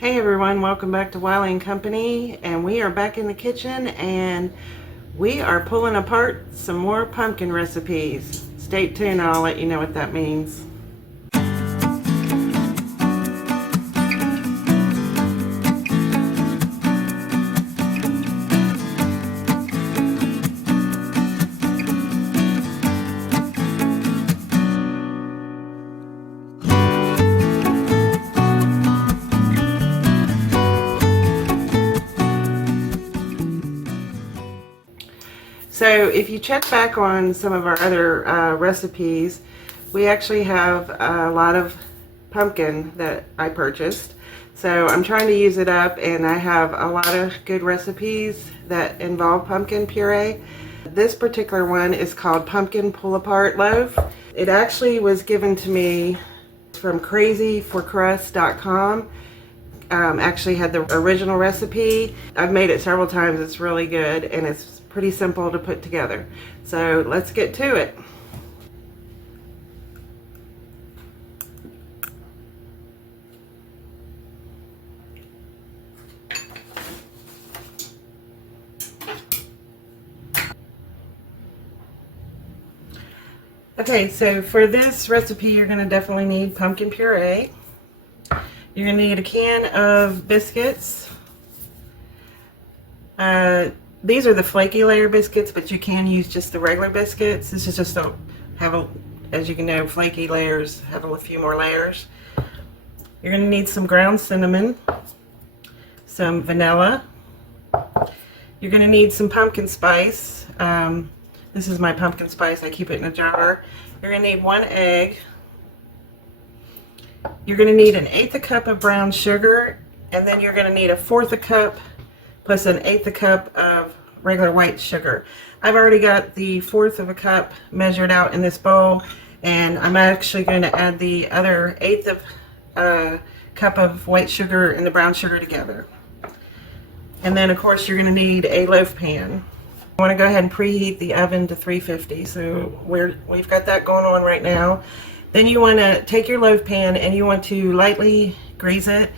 Hey everyone, welcome back to Wiley and Company, and we are back in the kitchen and we are pulling apart some more pumpkin recipes. Stay tuned and I'll let you know what that means. So if you check back on some of our other recipes, we actually have a lot of pumpkin that I purchased. So I'm trying to use it up, and I have a lot of good recipes that involve pumpkin puree. This particular one is called Pumpkin Pull Apart Loaf. It actually was given to me from crazyforcrust.com. Actually had the original recipe. I've made it several times. It's really good and it's pretty simple to put together. So let's get to it. Okay, so for this recipe you're going to definitely need pumpkin puree. You're going to need a can of biscuits. These are the flaky layer biscuits, but you can use just the regular biscuits. This is just to have as you can know, flaky layers have a few more layers. You're going to need some ground cinnamon, some vanilla. You're going to need some pumpkin spice. This is my pumpkin spice. I keep it in a jar. You're going to need 1 egg. You're going to need 1/8 cup of brown sugar, and then you're going to need 1/4 cup plus 1/8 cup of regular white sugar. I've already got the 1/4 cup measured out in this bowl, and I'm actually going to add the other 1/8 cup of white sugar and the brown sugar together. And then of course you're going to need a loaf pan. I want to go ahead and preheat the oven to 350, so we've got that going on right now. Then you want to take your loaf pan and you want to lightly grease it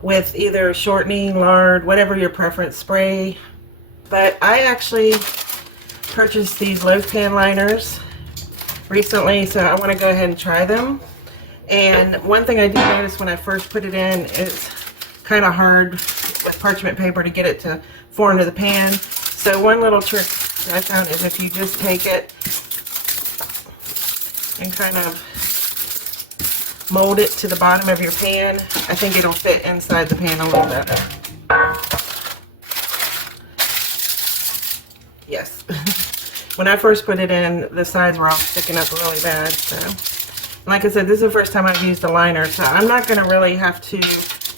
with either shortening, lard, whatever your preference, spray. But I actually purchased these loaf pan liners recently, so I want to go ahead and try them. And one thing I did notice when I first put it in, it's kind of hard with parchment paper to get it to form to the pan. So one little trick I found is if you just take it and kind of mold it to the bottom of your pan, I think it'll fit inside the pan a little better. Yes. When I first put it in, the sides were all sticking up really bad. So, like I said, this is the first time I've used a liner, so I'm not going to really have to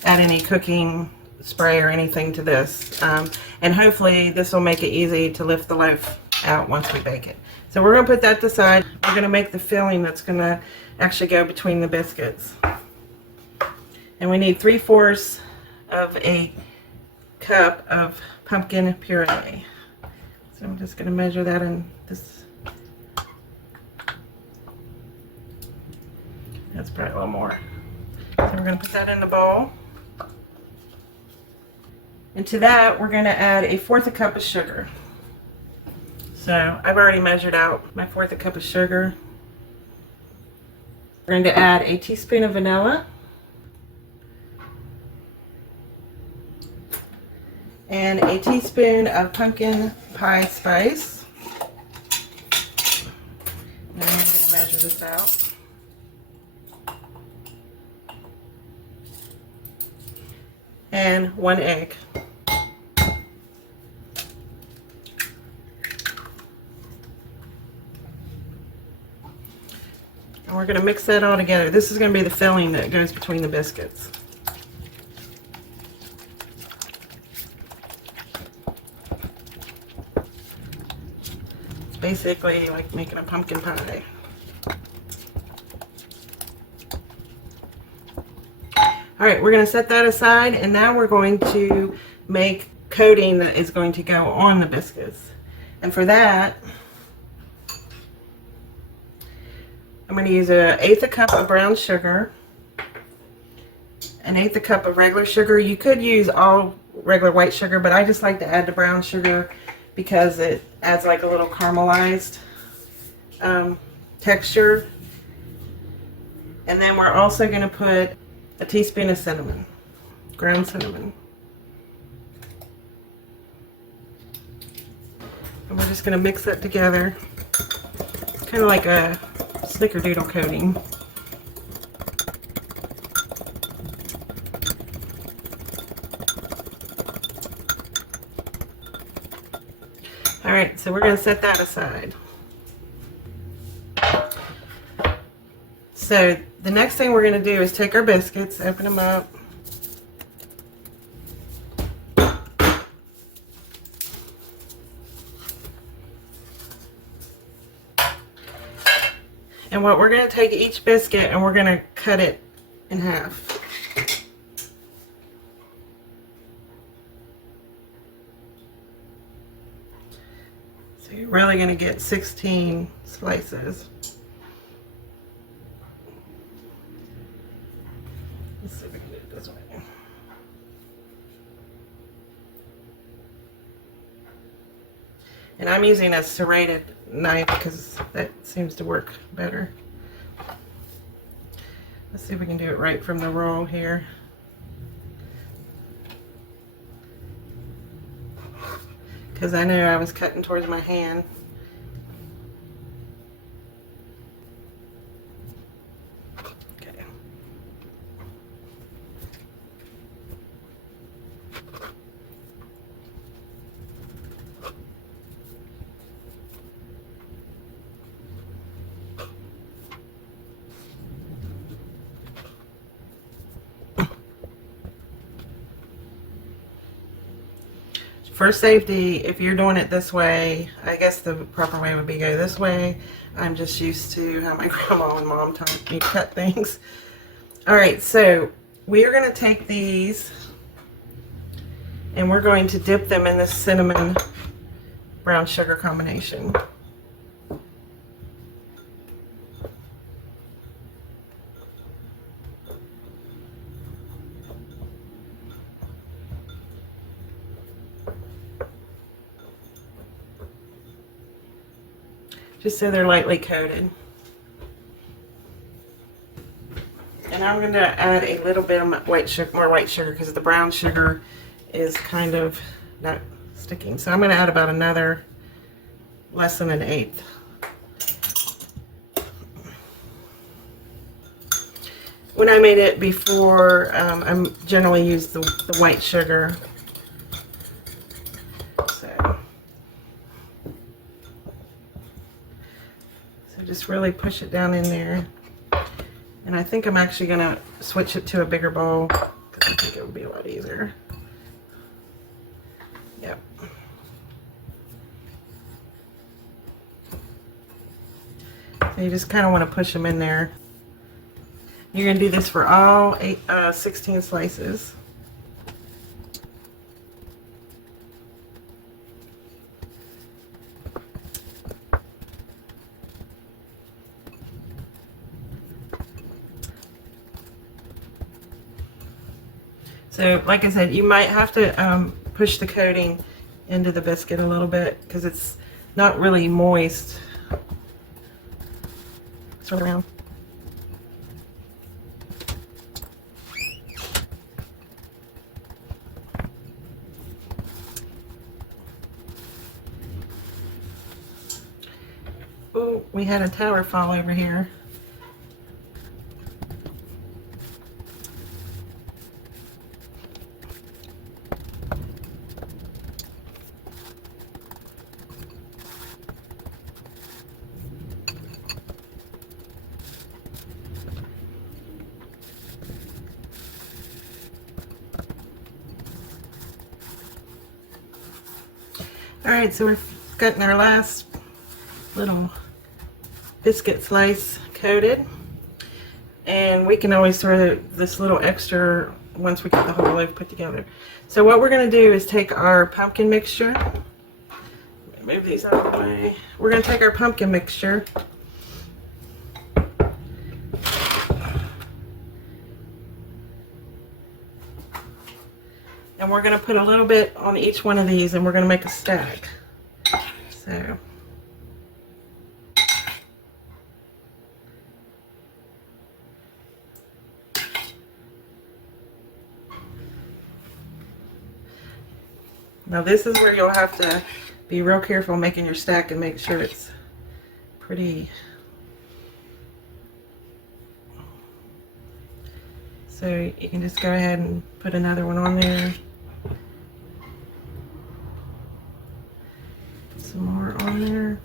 add any cooking spray or anything to this. And hopefully this will make it easy to lift the loaf out once we bake it. So we're going to put that aside. We're going to make the filling that's going to actually go between the biscuits. And we need 3/4 of a cup of pumpkin puree. So I'm just going to measure that in this. That's probably a little more. So we're going to put that in the bowl. And to that we're going to add 1/4 cup of sugar. So I've already measured out my 1/4 cup of sugar. We're going to add a teaspoon of vanilla and a teaspoon of pumpkin pie spice. And I'm going to measure this out. And 1 egg. And we're going to mix that all together. This is going to be the filling that goes between the biscuits. It's basically like making a pumpkin pie. Alright, we're going to set that aside, and now we're going to make coating that is going to go on the biscuits. And for that, I'm going to use 1/8 cup of brown sugar, 1/8 a cup of regular sugar. You could use all regular white sugar, but I just like to add the brown sugar because it adds like a little caramelized texture. And then we're also going to put a teaspoon of cinnamon, ground cinnamon. And we're just going to mix that together. It's kind of like a snickerdoodle coating. Alright, so we're going to set that aside. So the next thing we're going to do is take our biscuits, open them up. And what we're going to take each biscuit and we're going to cut it in half. So you're really going to get 16 slices. Let's see if we can do it this way. And I'm using a serrated knife because that seems to work better. Let's see if we can do it right from the roll here. Because I knew I was cutting towards my hand. Okay. For safety, if you're doing it this way, I guess the proper way would be go this way. I'm just used to how my grandma and mom taught me to cut things. Alright, so we are going to take these and we're going to dip them in this cinnamon brown sugar combination. Just so they're lightly coated. And I'm going to add a little bit of white sugar, more white sugar, because the brown sugar is kind of not sticking. So I'm going to add about another less than 1/8. When I made it before, I generally use the white sugar. Just really push it down in there. And I think I'm actually going to switch it to a bigger bowl because I think it would be a lot easier. Yep. So you just kind of want to push them in there. You're going to do this for all 16 slices. So, like I said, you might have to push the coating into the biscuit a little bit because it's not really moist. Swirl around. Oh, we had a tower fall over here. Alright, so we've gotten our last little biscuit slice coated. And we can always throw this little extra once we get the whole loaf put together. So what we're going to do is take our pumpkin mixture. Move these out of the way. We're going to take our pumpkin mixture. And we're going to put a little bit on each one of these, and we're going to make a stack. So now this is where you'll have to be real careful making your stack and make sure it's pretty. So you can just go ahead and put another one on there. Put some more on there.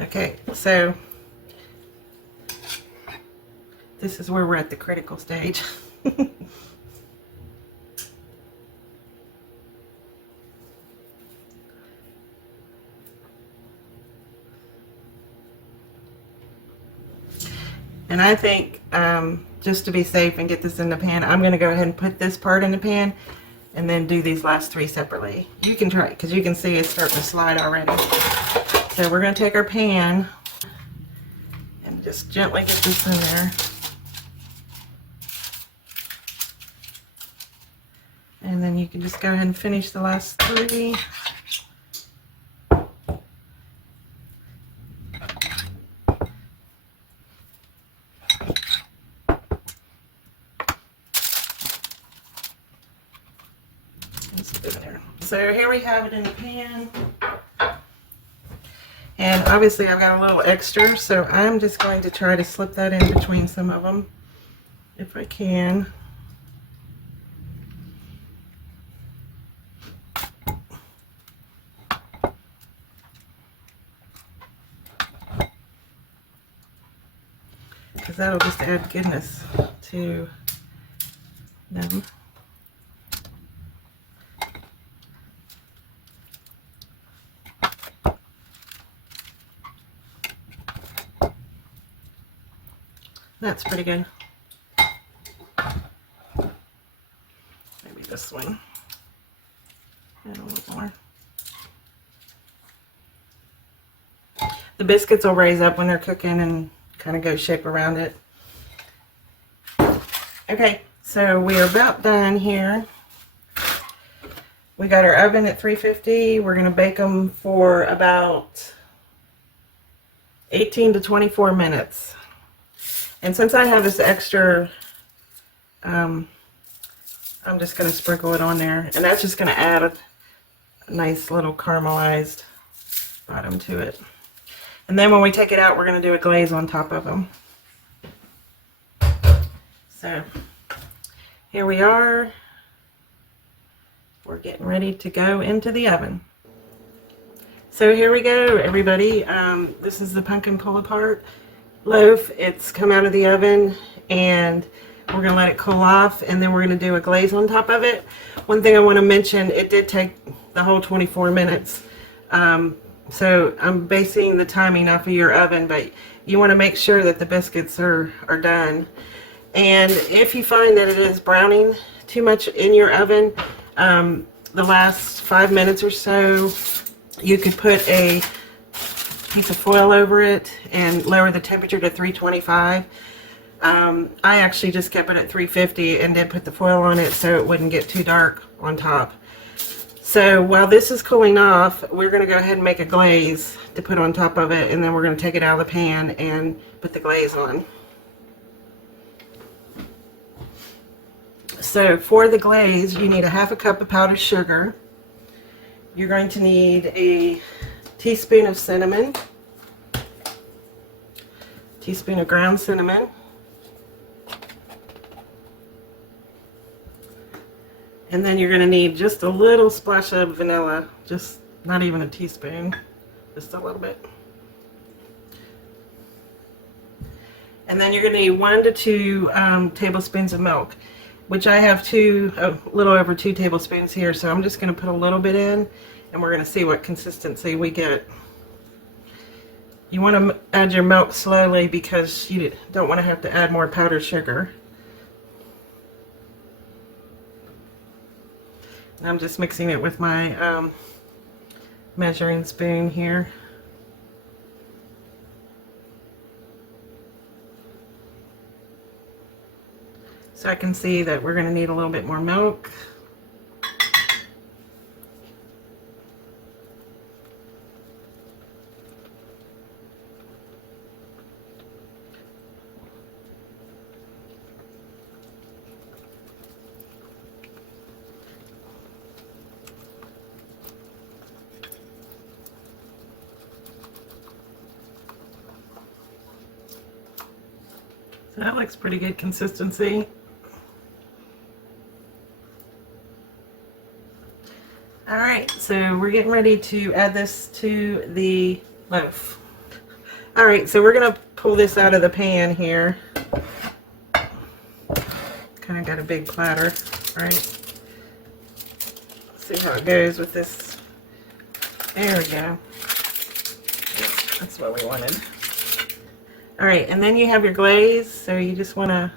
Okay, so this is where we're at the critical stage. And I think just to be safe and get this in the pan, I'm going to go ahead and put this part in the pan and then do these last three separately. You can try it because you can see it's starting to slide already. So we're going to take our pan and just gently get this in there. And then you can just go ahead and finish the last three. So here we have it in the pan. And obviously I've got a little extra, so I'm just going to try to slip that in between some of them, if I can. Because that'll just add goodness to them. That's pretty good. Maybe this one. Add a little more. The biscuits will raise up when they're cooking and kind of go shape around it. Okay, so we are about done here. We got our oven at 350. We're going to bake them for about 18 to 24 minutes. And since I have this extra, I'm just going to sprinkle it on there. And that's just going to add a nice little caramelized bottom to it. And then when we take it out, we're going to do a glaze on top of them. So here we are. We're getting ready to go into the oven. So here we go, everybody. This is the pumpkin pull-apart loaf. It's come out of the oven, and we're going to let it cool off, and then we're going to do a glaze on top of it. One thing I want to mention, it did take the whole 24 minutes. So I'm basing the timing off of your oven, but you want to make sure that the biscuits are done. And if you find that it is browning too much in your oven, the last 5 minutes or so, you could put a piece of foil over it and lower the temperature to 325. I actually just kept it at 350 and did put the foil on it so it wouldn't get too dark on top. So while this is cooling off, we're going to go ahead and make a glaze to put on top of it, and then we're going to take it out of the pan and put the glaze on. So for the glaze, you need a ½ cup of powdered sugar. You're going to need a teaspoon of cinnamon, teaspoon of ground cinnamon, and then you're going to need just a little splash of vanilla, just not even a teaspoon, just a little bit. And then you're going to need 1 to 2 tablespoons of milk, which I have a little over 2 tablespoons here. So I'm just going to put a little bit in, and we're going to see what consistency we get. You want to add your milk slowly because you don't want to have to add more powdered sugar. And I'm just mixing it with my measuring spoon here. So I can see that we're going to need a little bit more milk. So that looks pretty good consistency. Alright, so we're getting ready to add this to the loaf. Alright, so we're going to pull this out of the pan here. Kind of got a big platter, right? See how it goes with this. There we go. That's what we wanted. Alright, and then you have your glaze, so you just want to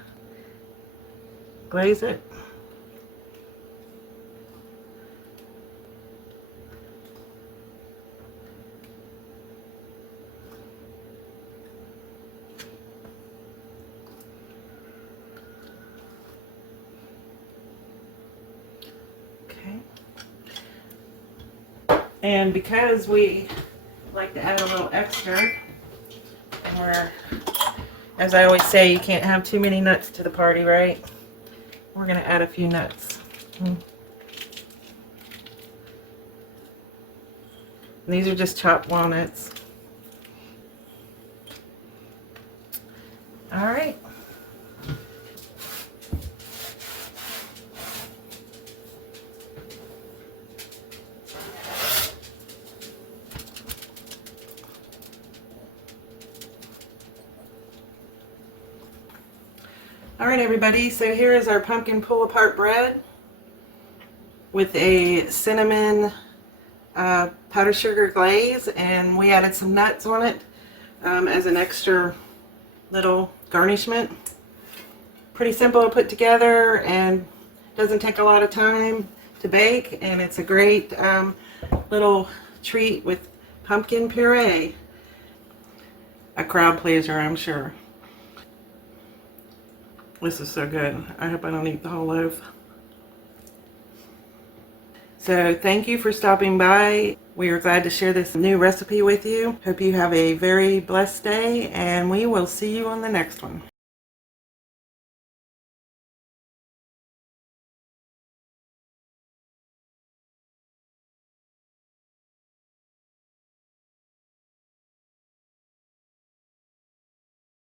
glaze it. And because we like to add a little extra, and as I always say, you can't have too many nuts to the party, right? We're going to add a few nuts. And these are just chopped walnuts. All right. Alright everybody, so here is our pumpkin pull-apart bread with a cinnamon powdered sugar glaze, and we added some nuts on it as an extra little garnishment. Pretty simple to put together and doesn't take a lot of time to bake, and it's a great little treat with pumpkin puree. A crowd pleaser, I'm sure. This is so good. I hope I don't eat the whole loaf. So thank you for stopping by. We are glad to share this new recipe with you. Hope you have a very blessed day, and we will see you on the next one.